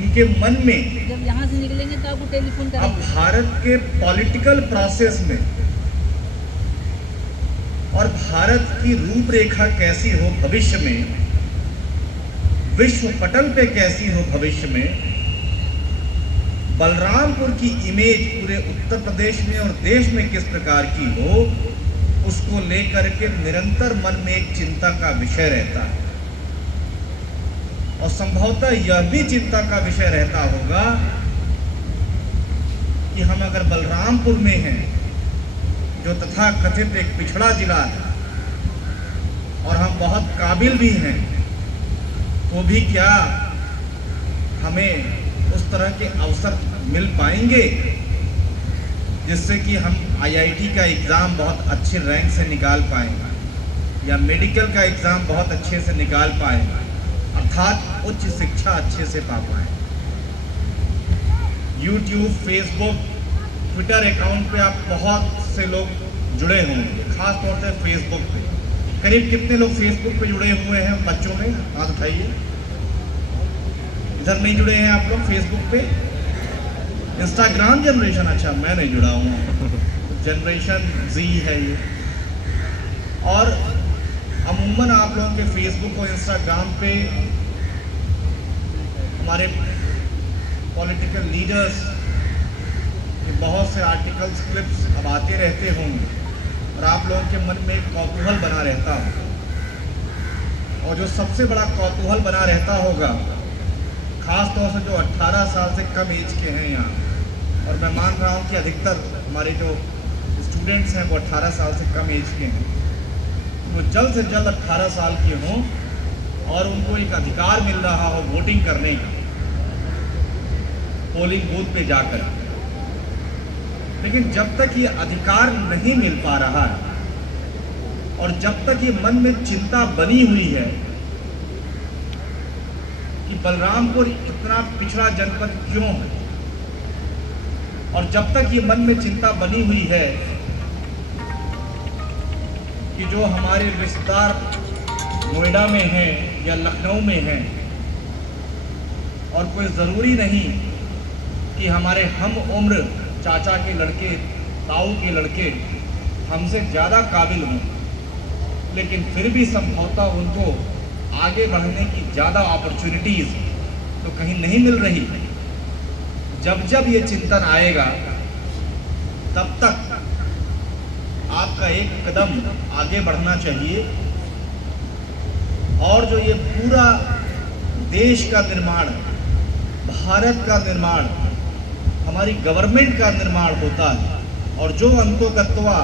उनके मन में जब यहाँ से निकलेंगे तो आपको टेलीफोन अब करेंगे। भारत के पॉलिटिकल प्रोसेस में और भारत की रूपरेखा कैसी हो भविष्य में, विश्व पटल पे कैसी हो भविष्य में, बलरामपुर की इमेज पूरे उत्तर प्रदेश में और देश में किस प्रकार की हो, उसको लेकर के निरंतर मन में एक चिंता का विषय रहता है। और संभवतः यह भी चिंता का विषय रहता होगा कि हम अगर बलरामपुर में हैं, जो तथाकथित एक पिछड़ा जिला है, और हम बहुत काबिल भी हैं, तो भी क्या हमें उस तरह के अवसर मिल पाएंगे जिससे कि हम IIT का एग्ज़ाम बहुत अच्छे रैंक से निकाल पाएंगे या मेडिकल का एग्ज़ाम बहुत अच्छे से निकाल पाएंगे, अर्थात उच्च शिक्षा अच्छे से पा पाएँ। YouTube, Facebook, ट्विटर अकाउंट पे आप बहुत से लोग जुड़े होंगे, खास तौर से फेसबुक पे। करीब कितने लोग फेसबुक पे जुड़े हुए हैं बच्चों में? हाथ उठाइए। इधर नहीं जुड़े हैं आप लोग फेसबुक पे? इंस्टाग्राम जनरेशन, अच्छा मैं नहीं जुड़ा हूँ, जनरेशन Z है ये। और अमूमन आप लोगों के फेसबुक और इंस्टाग्राम पे हमारे पॉलिटिकल लीडर्स के बहुत से आर्टिकल्स, क्लिप्स अब आते रहते होंगे और आप लोगों के मन में एक कौतूहल बना रहता होगा। और जो सबसे बड़ा कौतूहल बना रहता होगा, खास तौर से जो 18 साल से कम एज के हैं यहाँ, और मैं मान रहा हूँ कि अधिकतर हमारे जो स्टूडेंट्स हैं वो 18 साल से कम एज के हैं, वो जल्द से जल्द 18 साल के हों और उनको एक अधिकार मिल रहा हो वोटिंग करने का, पोलिंग बूथ पे जाकर। लेकिन जब तक ये अधिकार नहीं मिल पा रहा है और जब तक ये मन में चिंता बनी हुई है कि बलरामपुर इतना पिछड़ा जनपद क्यों है, और जब तक ये मन में चिंता बनी हुई है कि जो हमारे रिश्तेदार नोएडा में हैं या लखनऊ में हैं, और कोई ज़रूरी नहीं कि हमारे हम उम्र चाचा के लड़के, ताऊ के लड़के हमसे ज़्यादा काबिल हों, लेकिन फिर भी संभवतः उनको आगे बढ़ने की ज़्यादा अपॉर्चुनिटीज़ तो कहीं नहीं मिल रही। जब जब ये चिंतन आएगा, तब तक आपका एक कदम आगे बढ़ना चाहिए। और जो ये पूरा देश का निर्माण, भारत का निर्माण, हमारी गवर्नमेंट का निर्माण होता है, और जो अंतोगत्वा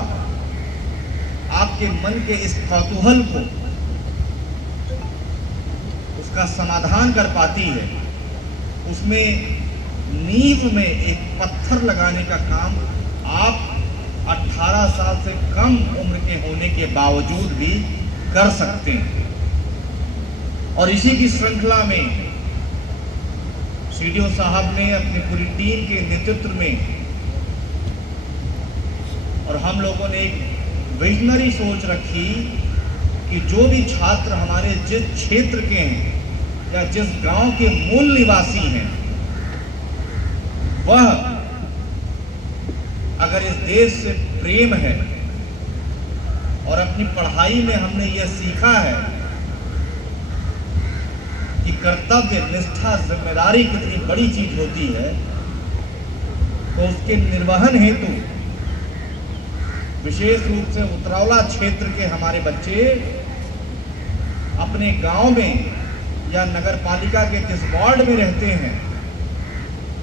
आपके मन के इस कौतूहल को, उसका समाधान कर पाती है, उसमें नींव में एक पत्थर लगाने का काम आप 18 साल से कम उम्र के होने के बावजूद भी कर सकते हैं। और इसी की श्रृंखला में CDO साहब ने अपनी पूरी टीम के नेतृत्व में, और हम लोगों ने एक विजनरी सोच रखी कि जो भी छात्र हमारे जिस क्षेत्र के हैं या जिस गांव के मूल निवासी हैं, वह अगर इस देश से प्रेम है और अपनी पढ़ाई में हमने यह सीखा है कि कर्तव्य, निष्ठा, जिम्मेदारी कितनी बड़ी चीज होती है, तो उसके निर्वहन हेतु विशेष रूप से उतरौला क्षेत्र के हमारे बच्चे अपने गांव में या नगर पालिका के जिस वार्ड में रहते हैं,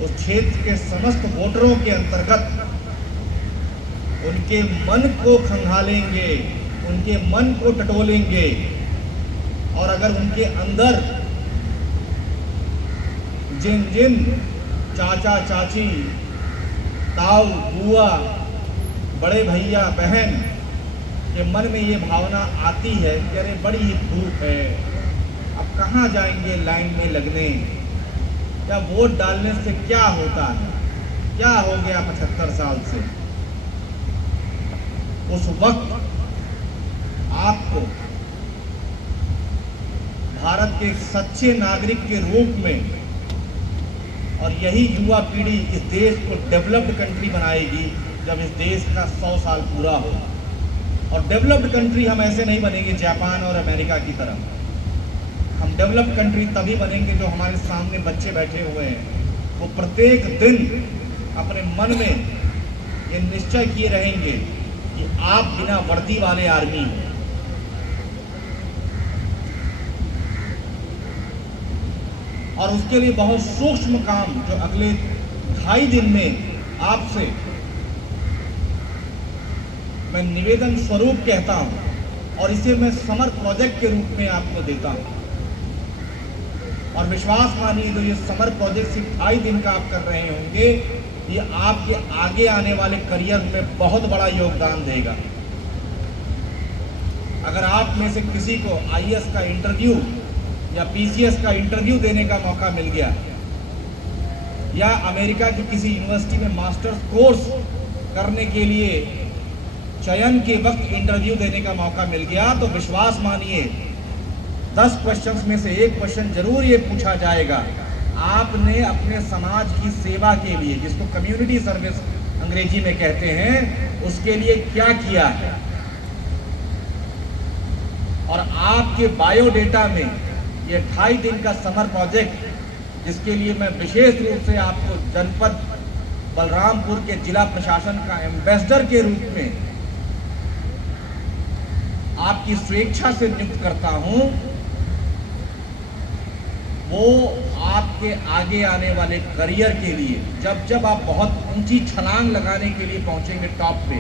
उस क्षेत्र के समस्त वोटरों के अंतर्गत उनके मन को खंगालेंगे, उनके मन को टटोलेंगे, और अगर उनके अंदर जिन जिन चाचा चाची, ताऊ बुआ, बड़े भैया बहन के मन में ये भावना आती है कि अरे बड़ी ही धूप है, अब कहाँ जाएंगे लाइन में लगने, या वोट डालने से क्या होता है, क्या हो गया 75 साल से, उस वक्त आपको भारत के एक सच्चे नागरिक के रूप में यही युवा पीढ़ी इस देश को डेवलप्ड कंट्री बनाएगी जब इस देश का 100 साल पूरा हो। और डेवलप्ड कंट्री हम ऐसे नहीं बनेंगे जापान और अमेरिका की तरह। हम डेवलप्ड कंट्री तभी बनेंगे जो हमारे सामने बच्चे बैठे हुए हैं, वो प्रत्येक दिन अपने मन में ये निश्चय किए रहेंगे कि आप बिना वर्दी वाले आर्मी हैं। और उसके लिए बहुत सूक्ष्म काम जो अगले 2.5 दिन में आपसे मैं निवेदन स्वरूप कहता हूं और इसे मैं समर प्रोजेक्ट के रूप में आपको देता हूं। और विश्वास मानिए, जो ये समर प्रोजेक्ट सिर्फ 2.5 दिन का आप कर रहे होंगे, ये आपके आगे आने वाले करियर में बहुत बड़ा योगदान देगा। अगर आप में से किसी को आईएएस का इंटरव्यू या पीसीएस का इंटरव्यू देने का मौका मिल गया या अमेरिका की किसी यूनिवर्सिटी में मास्टर्स कोर्स करने के लिए चयन के वक्त इंटरव्यू देने का मौका मिल गया, तो विश्वास मानिए 10 क्वेश्चंस में से एक क्वेश्चन जरूर ये पूछा जाएगा, आपने अपने समाज की सेवा के लिए, जिसको कम्युनिटी सर्विस अंग्रेजी में कहते हैं, उसके लिए क्या किया है। और आपके बायोडेटा में ये 2.5 दिन का समर प्रोजेक्ट, जिसके लिए मैं विशेष रूप से आपको जनपद बलरामपुर के जिला प्रशासन का एम्बेसडर के रूप में आपकी स्वेच्छा से नियुक्त करता हूं, वो आपके आगे आने वाले करियर के लिए, जब जब आप बहुत ऊंची छलांग लगाने के लिए पहुंचेंगे टॉप पे,